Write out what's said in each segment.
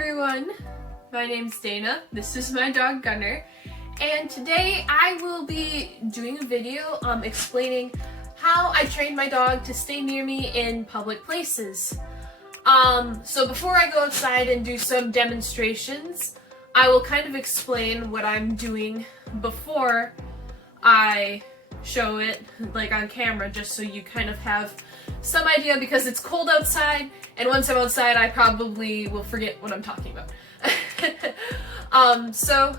everyone, my name's Dana, this is my dog Gunner, and today I will be doing a video explaining how I train my dog to stay near me in public places. So before I go outside and do some demonstrations, I will kind of explain what I'm doing before I show it like on camera, just so you kind of have some idea, because it's cold outside and once I'm outside I probably will forget what I'm talking about. So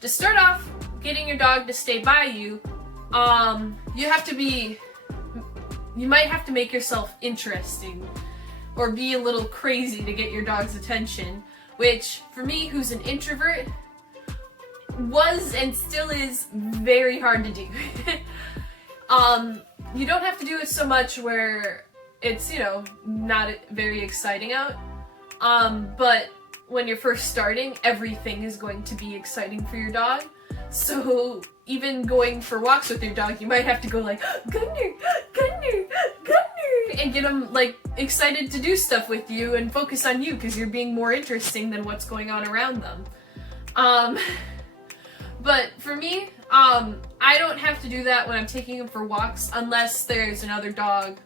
to start off getting your dog to stay by you, you might have to make yourself interesting or be a little crazy to get your dog's attention, which for me, who's an introvert, was and still is very hard to do. You don't have to do it so much where it's, not very exciting out, but when you're first starting, everything is going to be exciting for your dog. So even going for walks with your dog, you might have to go like, Gunner, Gunner, Gunner, and get them like excited to do stuff with you and focus on you because you're being more interesting than what's going on around them. But for me, I don't have to do that when I'm taking him for walks unless there's another dog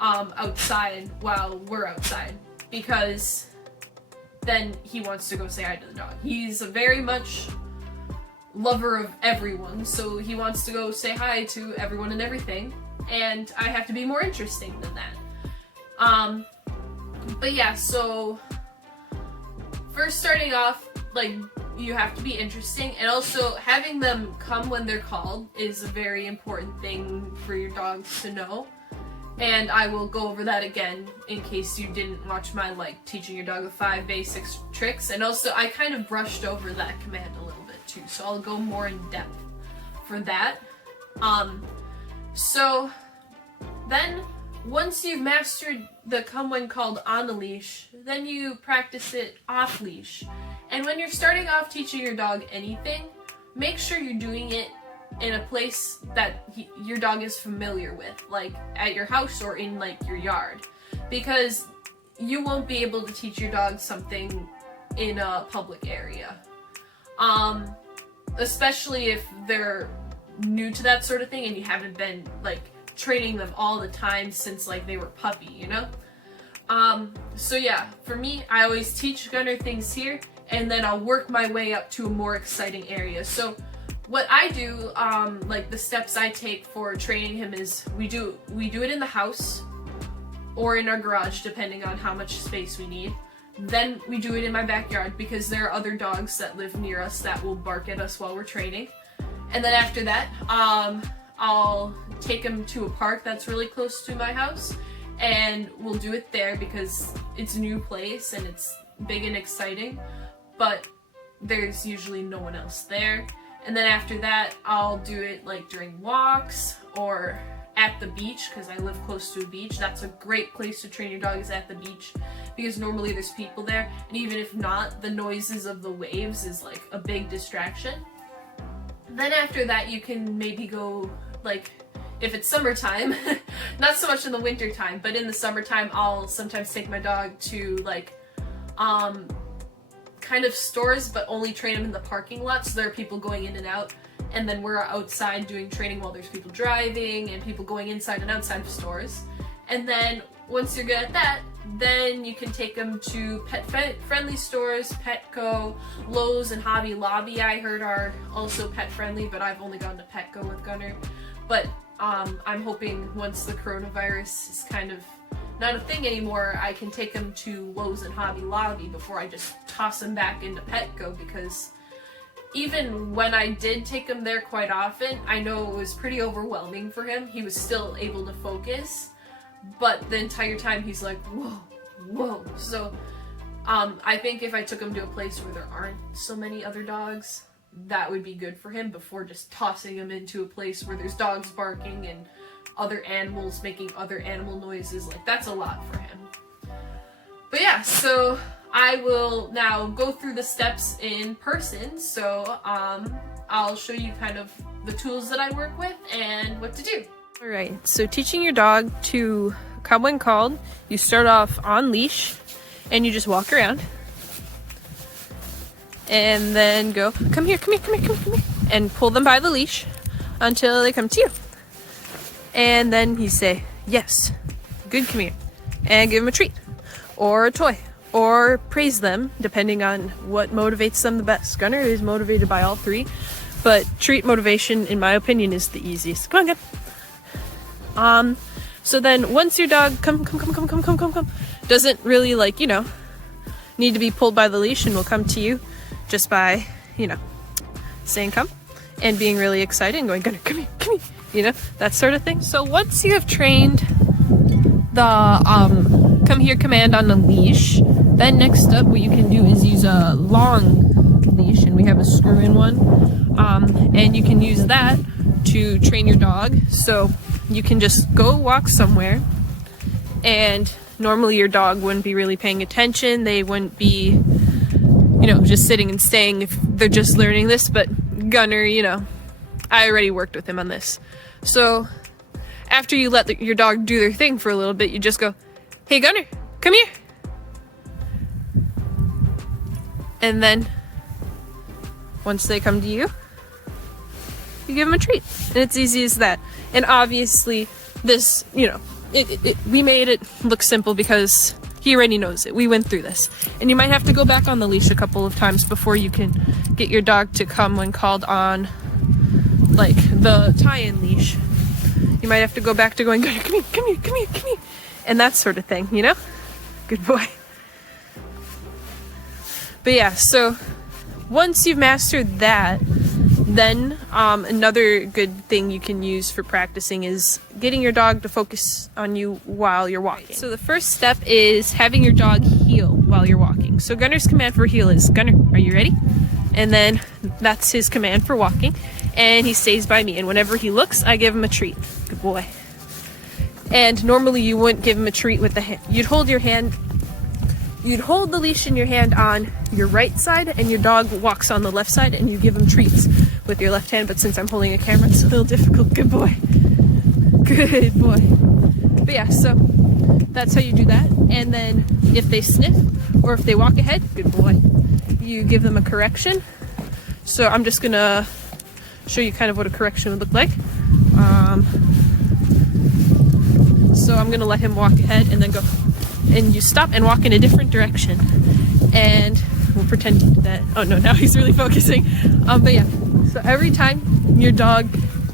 outside while we're outside, because then he wants to go say hi to the dog. He's a very much lover of everyone, so he wants to go say hi to everyone and everything, and I have to be more interesting than that. But yeah, so first starting off, like, you have to be interesting, and also having them come when they're called is a very important thing for your dogs to know. And I will go over that again in case you didn't watch my teaching your dog the 5 basic tricks. And also I kind of brushed over that command a little bit too, so I'll go more in depth for that. So then once you've mastered the come when called on a leash, then you practice it off leash. And when you're starting off teaching your dog anything, make sure you're doing it in a place that your dog is familiar with, like at your house or in your yard, because you won't be able to teach your dog something in a public area, especially if they're new to that sort of thing and you haven't been training them all the time since they were puppy, so yeah, for me, I always teach Gunner things here, and then I'll work my way up to a more exciting area. So what I do, the steps I take for training him is we do it in the house or in our garage, depending on how much space we need. Then we do it in my backyard because there are other dogs that live near us that will bark at us while we're training. And then after that, I'll take him to a park that's really close to my house, and we'll do it there because it's a new place and it's big and exciting, but there's usually no one else there. And then after that, I'll do it during walks or at the beach, because I live close to a beach. That's a great place to train your dog, is at the beach, because normally there's people there, and even if not, the noises of the waves is a big distraction. Then after that, you can maybe go if it's summertime, not so much in the winter time, but in the summertime, I'll sometimes take my dog to kind of stores, but only train them in the parking lot, so there are people going in and out, and then we're outside doing training while there's people driving and people going inside and outside of stores. And then once you're good at that, then you can take them to pet-friendly stores. Petco, Lowe's, and Hobby Lobby, I heard, are also pet-friendly, but I've only gone to Petco with Gunner. But I'm hoping once the coronavirus is kind of not a thing anymore, I can take him to Lowe's and Hobby Lobby before I just toss him back into Petco, because even when I did take him there quite often, I know it was pretty overwhelming for him. He was still able to focus, but the entire time he's like, whoa, whoa. So I think if I took him to a place where there aren't so many other dogs, that would be good for him, before just tossing him into a place where there's dogs barking and other animals making other animal noises. That's a lot for him. But yeah, so I will now go through the steps in person. So I'll show you kind of the tools that I work with and what to do. Alright, so teaching your dog to come when called, you start off on leash and you just walk around. and then go, come here, come here, come here, come here, come here, and pull them by the leash until they come to you. And then you say, yes, good, come here, and give them a treat or a toy or praise them depending on what motivates them the best. Gunner is motivated by all three, but treat motivation, in my opinion, is the easiest. Come on, Gun. So then once your dog come, doesn't really, like, you know, need to be pulled by the leash and will come to you just by, you know, saying come and being really excited and going, Gunner, come here, come here, you know, that sort of thing. So once you have trained the come here command on the leash, then next up what you can do is use a long leash, and we have a screw-in one, and you can use that to train your dog. So you can just go walk somewhere, and normally your dog wouldn't be really paying attention. They wouldn't be, you know, just sitting and staying if they're just learning this. But Gunner, you know, I already worked with him on this. So after you let your dog do their thing for a little bit, you just go, hey Gunner, come here. And then once they come to you, you give them a treat. And it's easy as that. And obviously this, you know, we made it look simple because he already knows it. We went through this. And you might have to go back on the leash a couple of times before you can get your dog to come when called on, like the tie-in leash. You might have to go back to going, come here, come here, come here, come here, and that sort of thing, you know? Good boy. But yeah, so once you've mastered that, then another good thing you can use for practicing is getting your dog to focus on you while you're walking. So the first step is having your dog heel while you're walking. So Gunner's command for heel is, Gunner, are you ready? And then that's his command for walking. And he stays by me. And whenever he looks, I give him a treat. Good boy. And normally you wouldn't give him a treat with the hand. You'd hold the leash in your hand on your right side, and your dog walks on the left side, and you give him treats with your left hand. But since I'm holding a camera, it's a little difficult. Good boy. Good boy. But yeah, so that's how you do that. And then if they sniff or if they walk ahead, good boy, you give them a correction. So I'm just gonna show you kind of what a correction would look like. So I'm gonna let him walk ahead and then go, and you stop and walk in a different direction, and we'll pretend that, oh no, now he's really focusing. But yeah, so every time your dog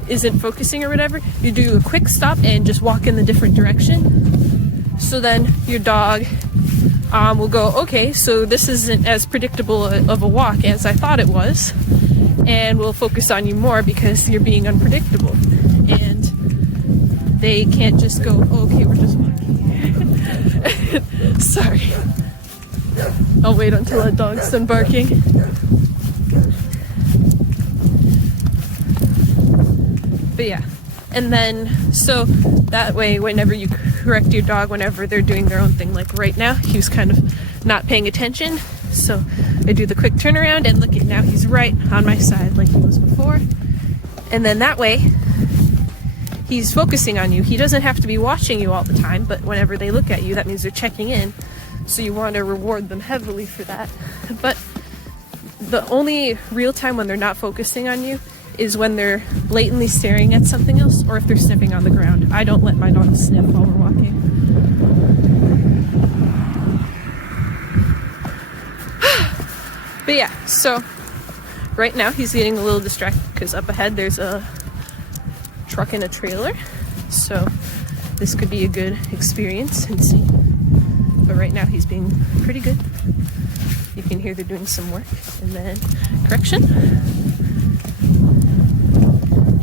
isn't focusing or whatever, you do a quick stop and just walk in the different direction. So then your dog will go, okay, so this isn't as predictable of a walk as I thought it was, and will focus on you more because you're being unpredictable. And they can't just go, oh, okay, we're just walking. Sorry. I'll wait until a dog's done barking. But yeah, and then so that way whenever you correct your dog whenever they're doing their own thing, like right now he was kind of not paying attention, so I do the quick turnaround and look at, now he's right on my side like he was before. And then that way he's focusing on you. He doesn't have to be watching you all the time, but whenever they look at you, that means they're checking in. So you want to reward them heavily for that. But the only real time when they're not focusing on you is when they're blatantly staring at something else, or if they're sniffing on the ground. I don't let my dog sniff while we're walking. But yeah, so right now he's getting a little distracted because up ahead there's a truck and a trailer, so this could be a good experience and see. But right now he's being pretty good. You can hear they're doing some work. And then correction,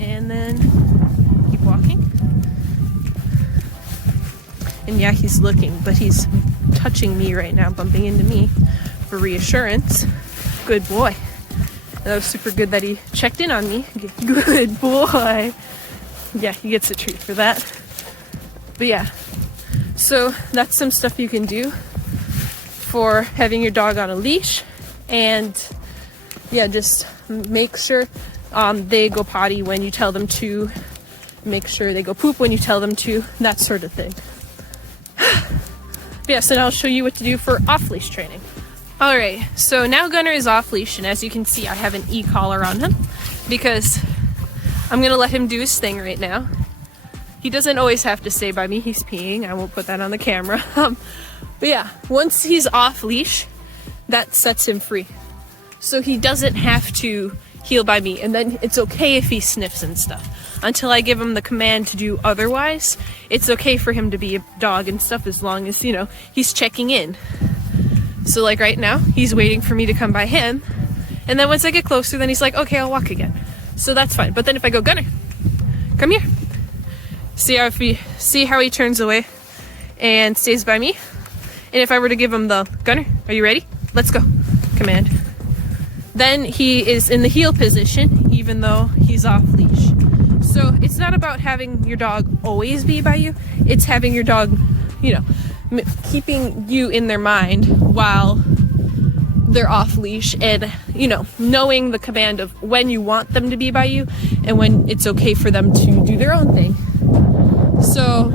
and then keep walking. And yeah, he's looking, but he's touching me right now, bumping into me for reassurance. Good boy. That was super good that he checked in on me. Good boy. Yeah, he gets a treat for that. But yeah, so that's some stuff you can do for having your dog on a leash. And yeah, just make sure they go potty when you tell them to, make sure they go poop when you tell them to, that sort of thing. But yeah, so now I'll show you what to do for off-leash training. Alright, so now Gunner is off leash, and as you can see I have an e-collar on him because I'm gonna let him do his thing right now. He doesn't always have to stay by me, he's peeing, I won't put that on the camera. But yeah, once he's off leash, that sets him free. So he doesn't have to heel by me, and then it's okay if he sniffs and stuff. Until I give him the command to do otherwise, it's okay for him to be a dog and stuff as long as, you know, he's checking in. So like right now, he's waiting for me to come by him, and then once I get closer, then he's like, okay, I'll walk again. So that's fine. But then if I go, Gunner, come here. See how he turns away and stays by me? And if I were to give him the, Gunner, are you ready? Let's go. Command. Then he is in the heel position, even though he's off leash. So it's not about having your dog always be by you, it's having your dog, you know, keeping you in their mind while they're off leash, and, you know, knowing the command of when you want them to be by you and when it's okay for them to do their own thing. So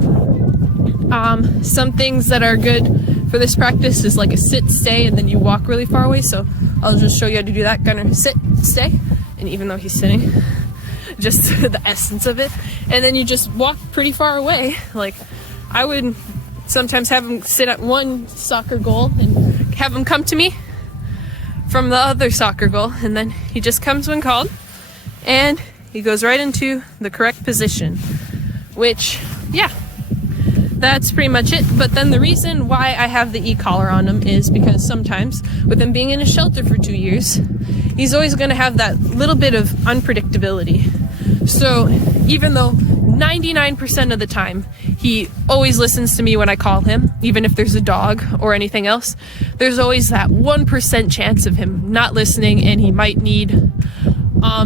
some things that are good for this practice is like a sit, stay, and then you walk really far away. So I'll just show you how to do that. Gunner, sit, stay, and even though he's sitting, just the essence of it, and then you just walk pretty far away. Like I would sometimes have him sit at one soccer goal and have him come to me from the other soccer goal, and then he just comes when called and he goes right into the correct position, which, yeah, that's pretty much it. But then the reason why I have the e-collar on him is because sometimes with him being in a shelter for 2 years, he's always going to have that little bit of unpredictability. So even though 99% of the time he always listens to me when I call him, even if there's a dog or anything else, there's always that 1% chance of him not listening, and he might need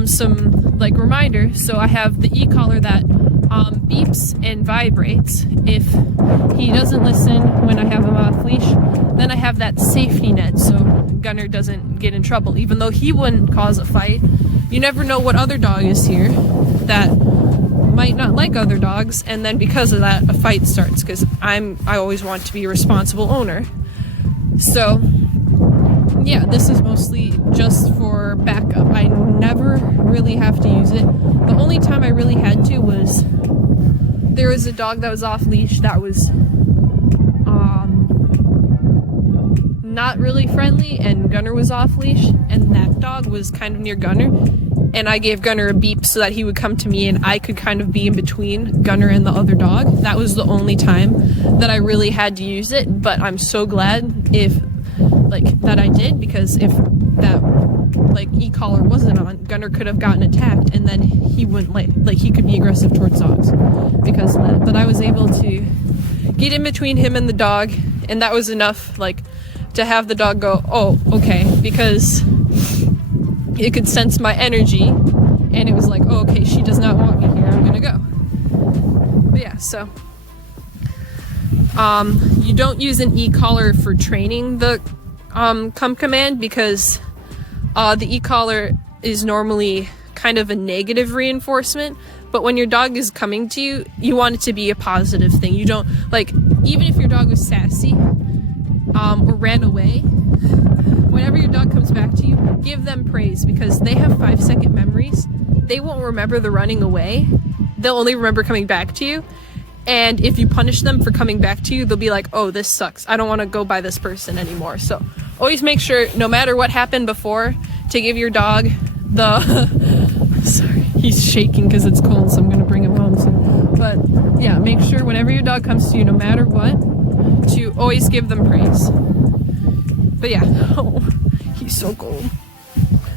some like reminder. So I have the e-collar that beeps and vibrates if he doesn't listen when I have him off leash. Then I have that safety net so Gunner doesn't get in trouble, even though he wouldn't cause a fight. You never know what other dog is here that might not like other dogs, and then because of that a fight starts, because I always want to be a responsible owner. So yeah, this is mostly just for backup. I never really have to use it. The only time I really had to was there was a dog that was off leash that was not really friendly, and Gunner was off leash, and that dog was kind of near Gunner, and I gave Gunner a beep so that he would come to me and I could kind of be in between Gunner and the other dog. That was the only time that I really had to use it, but I'm so glad that I did, because if that like e-collar wasn't on, Gunner could have gotten attacked, and then he wouldn't like he could be aggressive towards dogs because of that. But I was able to get in between him and the dog, and that was enough like to have the dog go, oh, okay, because it could sense my energy, and it was like, oh, okay, she does not want me here, I'm gonna go. But yeah, so you don't use an e-collar for training the come command, because the e-collar is normally kind of a negative reinforcement, but when your dog is coming to you, you want it to be a positive thing. You don't, like, even if your dog was sassy or ran away, whenever your dog comes back to you, give them praise, because they have 5-second memories. They won't remember the running away, they'll only remember coming back to you. And if you punish them for coming back to you, they'll be like, oh, this sucks, I don't want to go by this person anymore. So always make sure, no matter what happened before, to give your dog the sorry, he's shaking because it's cold, so I'm gonna bring him home soon. But yeah, make sure whenever your dog comes to you, no matter what, to always give them praise. But yeah, oh, he's so cold.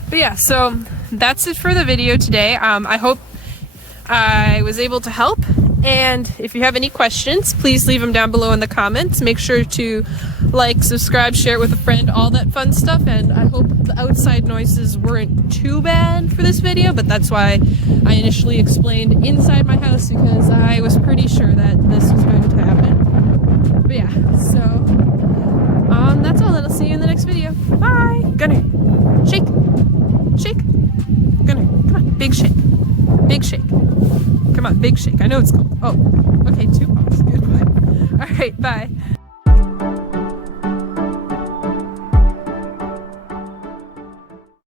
But yeah, so that's it for the video today. I hope I was able to help. And if you have any questions, please leave them down below in the comments. Make sure to like, subscribe, share it with a friend, all that fun stuff. And I hope the outside noises weren't too bad for this video, but that's why I initially explained inside my house, because I was pretty sure that this was going to happen. But yeah, so that's all. I'll see you in the next video. Bye! Gunner, shake! Shake! Gunner, come on, big shake. Big shake. Come on, big shake. I know it's cold. Oh, okay, 2 paws. Good. All right, bye.